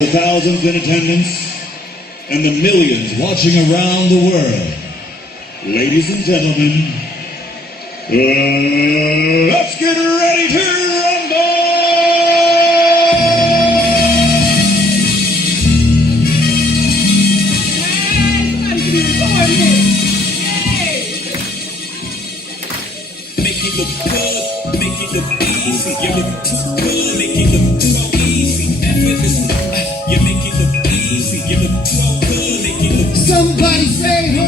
The thousands in attendance and the millions watching around the world. Ladies and gentlemen, let's get ready to rumble! Make it look good, make it look easy. You look too good, make it look so easy. Effortless, you make it look easy. You look so good, make it look. Somebody say ho,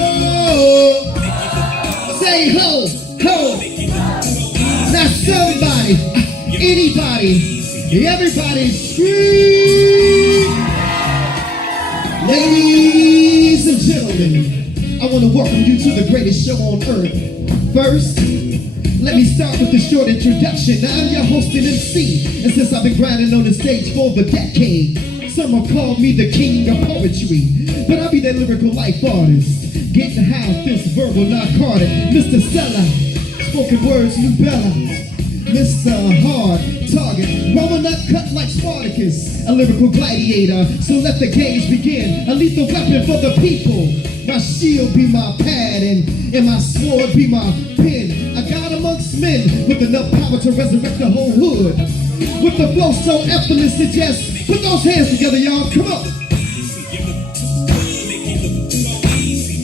say ho, ho. Now somebody, anybody, everybody scream. Ladies and gentlemen, I want to welcome you to the greatest show on earth. First, let me start with a short introduction. Now I'm your host and MC, and since I've been grinding on the stage for over a decade, some have called me the king of poetry, but I'll be that lyrical life artist, getting high off this verbal narcotic. Mr. Seller, spoken words, New Bella, Mr. Hard Target, Roman nut cut like Spartacus, a lyrical gladiator. So let the games begin. A lethal weapon for the people. My shield be my pad and my sword be my pen. A god amongst men with enough power to resurrect the whole hood. With the flow so effortless to just put those hands together, y'all. Come on.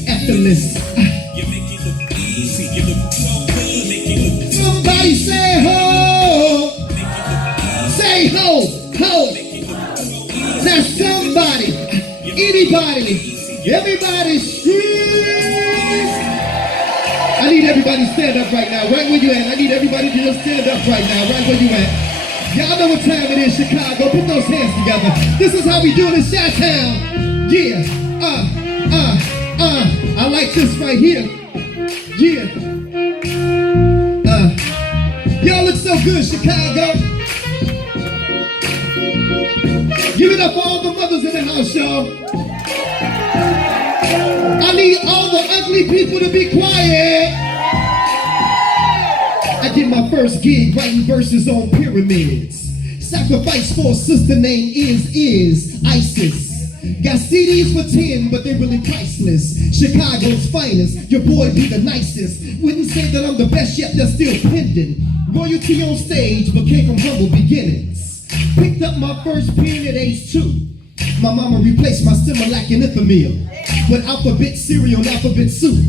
Effortless. Somebody say ho. Say ho, ho. Now somebody, anybody, everybody scream. I need everybody to stand up right now, right where you at. I need everybody to just stand up right now, right where you at. Y'all know what time it is, Chicago. Put those hands together. This is how we do it in Chi-Town. Yeah, I like this right here. Yeah. Y'all look so good, Chicago. Give it up for all the mothers in the house, y'all. I need all the ugly people to be quiet. I did my first gig writing verses on pyramids. Sacrifice for a sister named is ISIS. Got CDs for 10, but they really priceless. Chicago's finest, your boy be the nicest. Wouldn't say that I'm the best yet, that's still pending. Royalty on stage, but came from humble beginnings. Picked up my first pen at age 2. My mama replaced my Similac and Ithamiel with alphabet cereal and alphabet soup.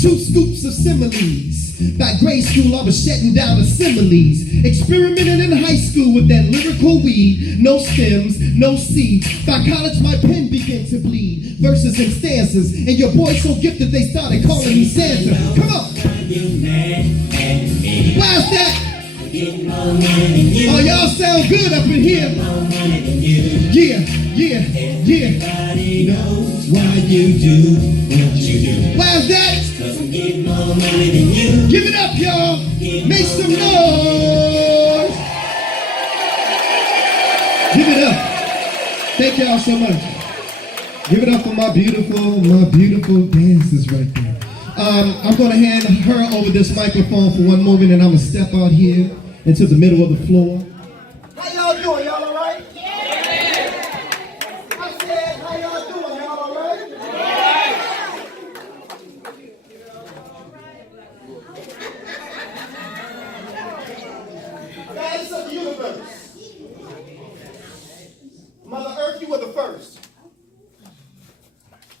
2 scoops of similes. By grade school, I was shutting down the similes. Experimenting in high school with that lyrical weed. No stems, no seed. By college, my pen began to bleed. Verses and stanzas. And your boy so gifted, they started calling me Santa. Come on. Why's that? Oh, y'all sound good up in here. Yeah, yeah, yeah. Everybody knows why you do what you do. Why's that? Cause I'm getting more money than you. Give it up, y'all. Make some noise. Give it up. Thank y'all so much. Give it up for my beautiful dancers right there. I'm going to hand her over this microphone for one moment, and I'm going to step out here into the middle of the floor. How y'all doing? Y'all all right? Yeah. I said, how y'all doing? Y'all all right? Yeah. Guys of the universe. Mother Earth, you were the first.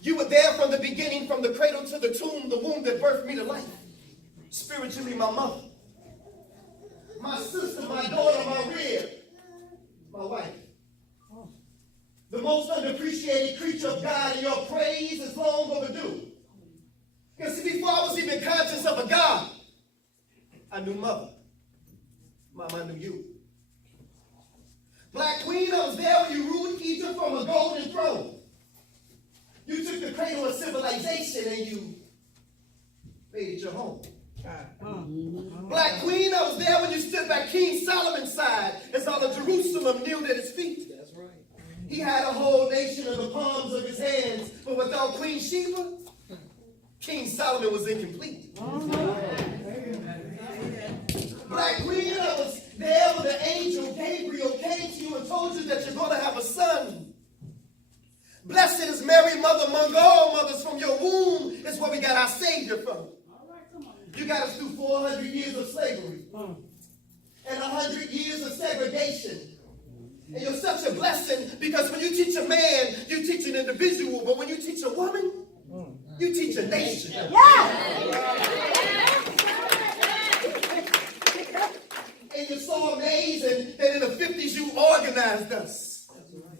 You were there from the beginning, from the cradle to the tomb, the womb that birthed me to life. Spiritually, my mother. My sister, my daughter, my rib, my wife. The most underappreciated creature of God, and your praise is long overdue. Because see, before I was even conscious of a God, I knew mother. Mama, I knew you. Black Queen, I was there when you ruled Egypt from a golden throne. You took the cradle of civilization and you made it your home. Black Queen, I was there when you stood by King Solomon's side as all of Jerusalem kneeled at his feet. That's right. He had a whole nation in the palms of his hands, but without Queen Sheba, King Solomon was incomplete. Black Queen, I was there when the angel Gabriel came to you and told you that you're going to have a son Mary, mother among all mothers, from your womb is where we got our Savior from. You got us through 400 years of slavery and 100 years of segregation. And you're such a blessing because when you teach a man, you teach an individual. But when you teach a woman, you teach a nation. And you're so amazing that in the 50s you organized us.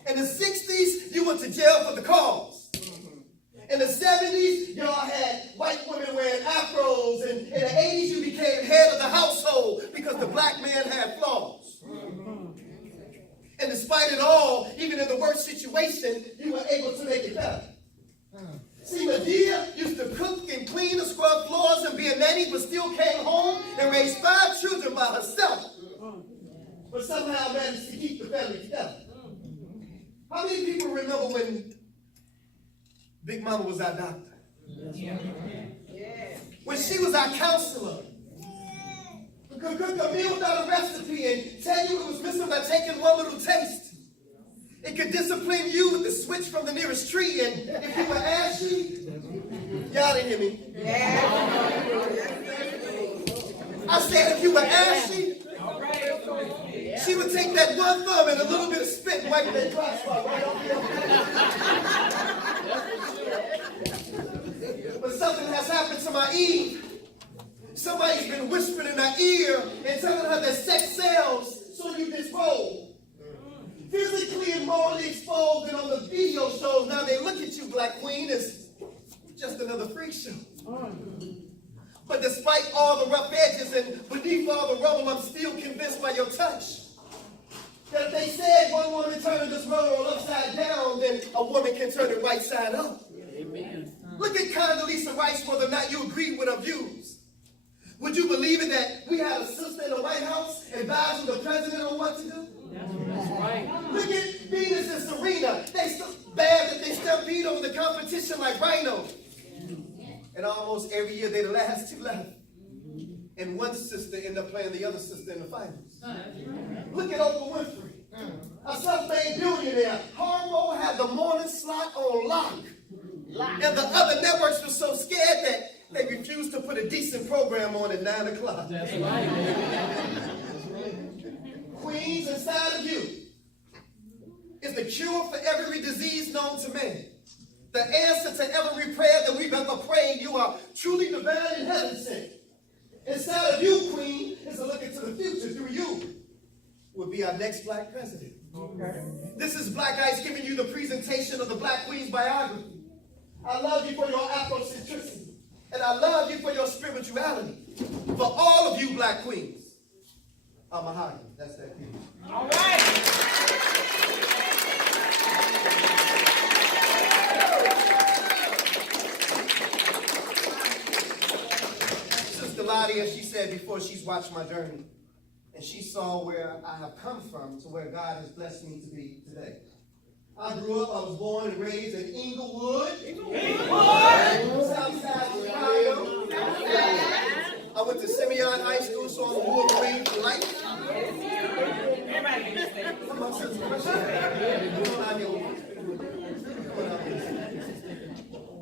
In the 60s, you went to jail for the cause. In the 70s, y'all had white women wearing afros. And in the 80s, you became head of the household because the black man had flaws. And despite it all, even in the worst situation, you were able to make it better. See, Medea used to cook and clean and scrub floors and be a nanny, but still came home and raised 5 children by herself. But somehow managed to keep the family together. How many people remember when Big Mama was our doctor? When she was our counselor? Could cook a meal without a recipe and tell you it was missing by taking one little taste. It could discipline you with the switch from the nearest tree, and if you were ashy, y'all didn't hear me. I said if you were ashy, she would take that one thumb and a little bit of spit and wipe that dry spot right off your. But something has happened to my Eve. Somebody's been whispering in her ear and telling her that sex sells, so you disrobe. Physically and morally exposed, and on the video shows, now they look at you, Black Queen, as just another freak show. But despite all the rough edges and beneath all the rubble, I'm still convinced by your touch that if they said one woman turned this world upside down, then a woman can turn it right side up. Amen. Look at Condoleezza Rice, whether or not you agree with her views. Would you believe it that we had a sister in the White House advising the president on what to do? That's right. Look at Venus and Serena. They so bad that they stampede over the competition like rhinos. And almost every year they're the last 2 left. And one sister ended up playing the other sister in the finals. Look at Oprah Winfrey. A self-made billionaire. Harmo had the morning slot on lock. And the other networks were so scared that they refused to put a decent program on at 9 o'clock. That's right. Queens, inside of you is the cure for every disease known to man. The answer to every prayer that we've ever prayed. You are truly divine and heaven sent. Inside of you, Queen, is a look into the future. Through you will be our next Black president. Okay. This is Black Ice giving you the presentation of the Black Queen's biography. I love you for your Afrocentricity. And I love you for your spirituality. For all of you Black queens, I'm a high. That's that queen. All right. Sister Lottie, as she said before, she's watched my journey. And she saw where I have come from to where God has blessed me to be today. I grew up, I was born and raised in Inglewood. Southside Chicago. I went to Simeon High School, so I'm a Wolverine for life.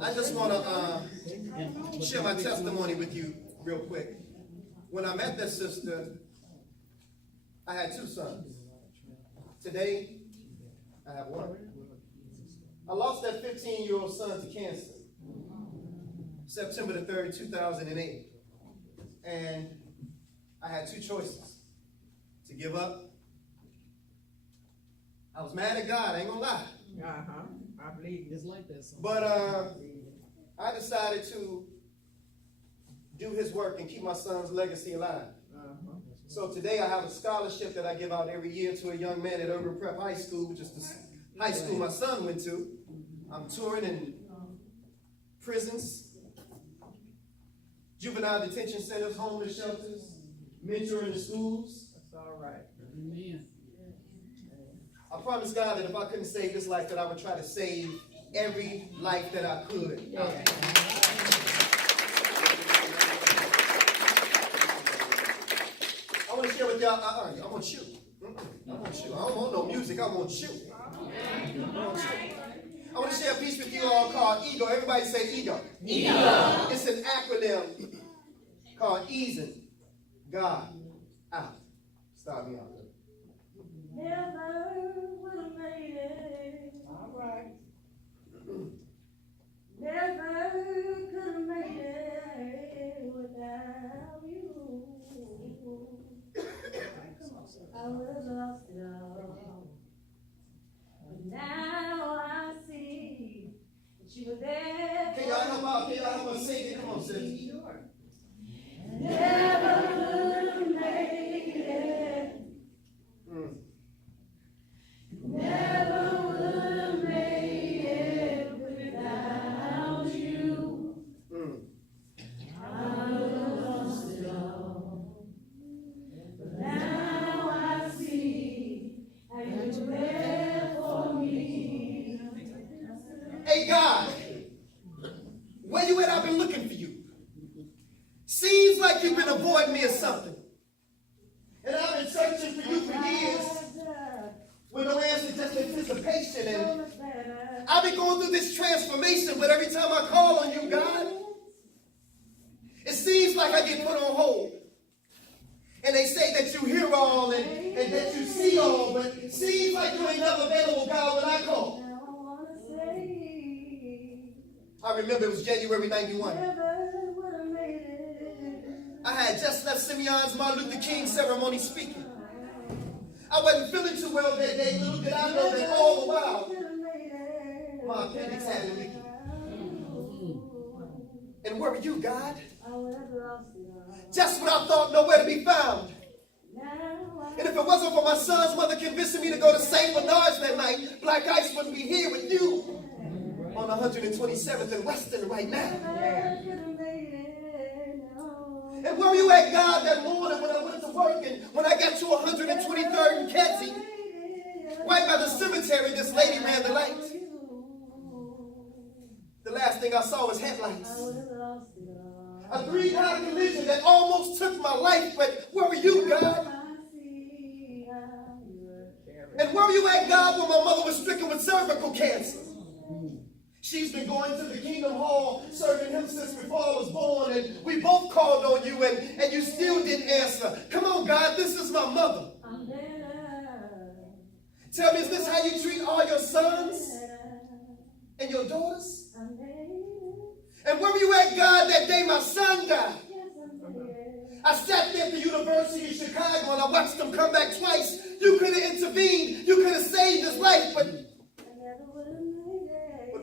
I just want to share my testimony with you real quick. When I met this sister, I had 2 sons. Today, I have 1. I lost that 15-year-old son to cancer, September the 3rd, 2008. And I had 2 choices: to give up. I was mad at God, I ain't gonna lie. I believe it's like that. But I decided to do his work and keep my son's legacy alive. So today I have a scholarship that I give out every year to a young man at Urban Prep High School, which is the high school my son went to. I'm touring in prisons, juvenile detention centers, homeless shelters, mentoring the schools. That's all right. Amen. I promised God that if I couldn't save this life, that I would try to save every life that I could. Yeah. I want to share with y'all, I want you. I want you. I don't want no music, I want you. I want to share a piece with you you all called ego. Everybody say ego. Ego. It's an acronym called easing God out. Start me out. Never would have made it. All right. Never could have made it without you. I would have lost it all. But now I see that you were there. Can y'all help out? Can y'all help us sing it? Come on, sis. Sure. Never would have made it. Never would have made it without you. I would have lost it all. But now I see how you were there for me. Hey, God, where you at? I've been looking for you. Seems like you've been avoiding me or something. And I've been searching for you for years with no answer, just anticipation. And I've been going through this transformation, but every time I call on you, God, it seems like I get put on hold. And they say that you hear all and that you see all, but it seems like you ain't never available, God, when I call. I remember it was January 91. I had just left Simeon's Martin Luther King ceremony speaking. I wasn't feeling too well that day. Little did I know that all the while, my appendix had been leaking. And where were you, God? Just when I thought nowhere to be found. And if it wasn't for my son's mother convincing me to go to St. Bernard's that night, Black Ice wouldn't be here with you on 127th and Western right now. And where were you at, God, that morning when I went to work and when I got to 123rd and Kedzie? Right by the cemetery, this lady ran the lights. The last thing I saw was headlights. A 3-car collision that almost took my life, but where were you, God? And where were you at, God, when my mother was stricken with cervical cancer? She's been going to the Kingdom Hall, serving him since before I was born, and we both called on you, and you still didn't answer. Come on, God, this is my mother. Tell me, is this how you treat all your sons and your daughters? And where were you at, God, that day my son died? I sat there at the University of Chicago, and I watched him come back twice. You could have intervened. You could have saved his life, but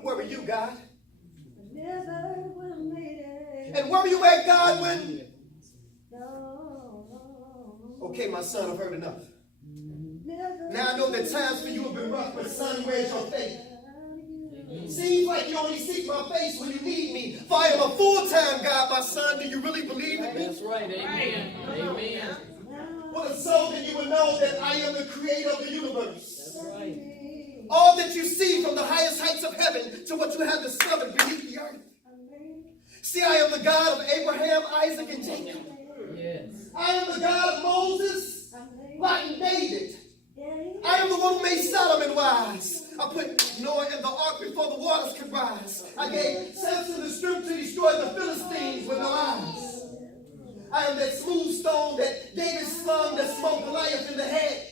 where were you, God? And where were you at, God, when... Okay, my son, I've heard enough. Now I know that times for you have been rough, but son, where's your faith? Seems like you only seek my face when you need me. For I am a full-time God, my son. Do you really believe in me? That's right, amen. Amen. What a soul that you would know that I am the creator of the universe. That's right. All that you see from the highest heights of heaven to what you have discovered beneath the earth. See, I am the God of Abraham, Isaac, and Jacob. Yes. I am the God of Moses, Lot, and David. I am the one who made Solomon wise. I put Noah in the ark before the waters could rise. I gave Samson the strength to destroy the Philistines with no eyes. I am that smooth stone that David slung that smote Goliath in the head.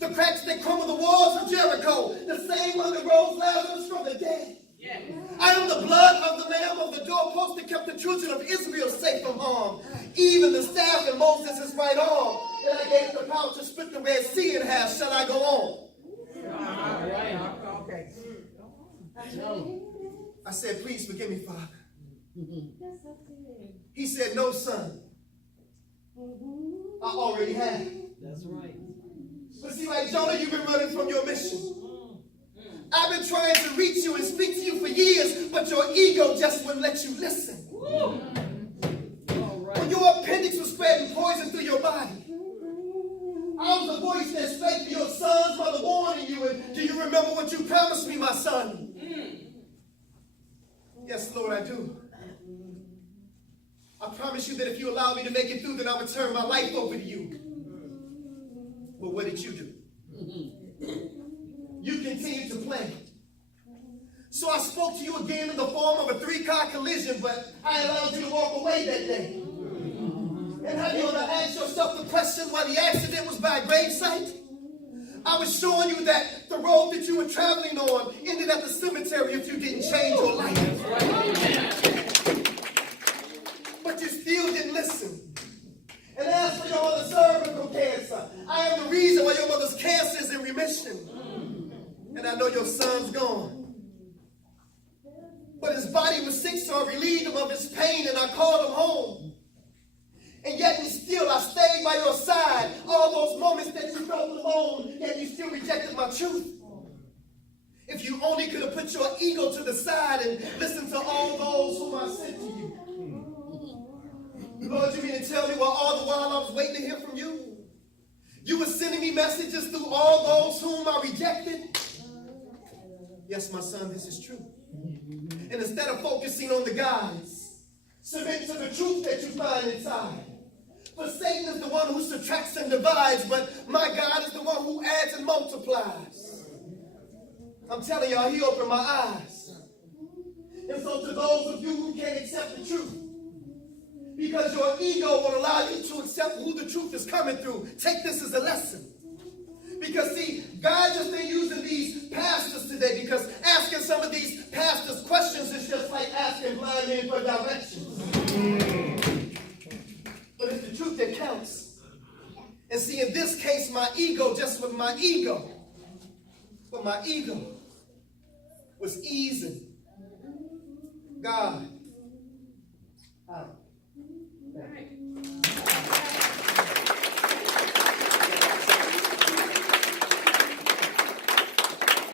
The cracks that crumble the walls of Jericho, the same one that rose Lazarus from the dead. Yeah. I am the blood of the lamb of the doorpost that kept the children of Israel safe from harm. Even the staff in Moses' right arm that I gave the power to split the Red Sea in half. Shall I go on? Okay. I said, please forgive me, Father. He said, no, son. I already have. That's right. But see, like Jonah, you've been running from your mission. I've been trying to reach you and speak to you for years, but your ego just wouldn't let you listen. When your appendix was spreading poison through your body, I was the voice that spake to your son's mother warning you. And do you remember what you promised me, my son? Yes, Lord, I do. I promise you that if you allow me to make it through, then I would turn my life over to you. But what did you do? You continue to play. So I spoke to you again in the form of a 3-car collision, but I allowed you to walk away that day. And have you ever asked yourself the question why the accident was by gravesite? I was showing you that the road that you were traveling on ended at the cemetery if you didn't change your life. But you still didn't listen. And as for your mother's cervical cancer, I am the reason why your mother's cancer is in remission. And I know your son's gone. But his body was sick, so I relieved him of his pain and I called him home. And yet and still I stayed by your side. All those moments that you felt alone, yet you still rejected my truth. If you only could have put your ego to the side and listened to all those whom I sent to you. Lord, you mean to tell me all the while I was waiting to hear from you? You were sending me messages through all those whom I rejected? Yes, my son, this is true. And instead of focusing on the guys, submit to the truth that you find inside. For Satan is the one who subtracts and divides, but my God is the one who adds and multiplies. I'm telling y'all, he opened my eyes. And so to those of you who can't accept the truth, because your ego won't allow you to accept who the truth is coming through, take this as a lesson. Because see, God just been using these pastors today, because asking some of these pastors questions is just like asking blind men for directions. But it's the truth that counts. And see, in this case, my ego just was my ego. But my ego was easing God out.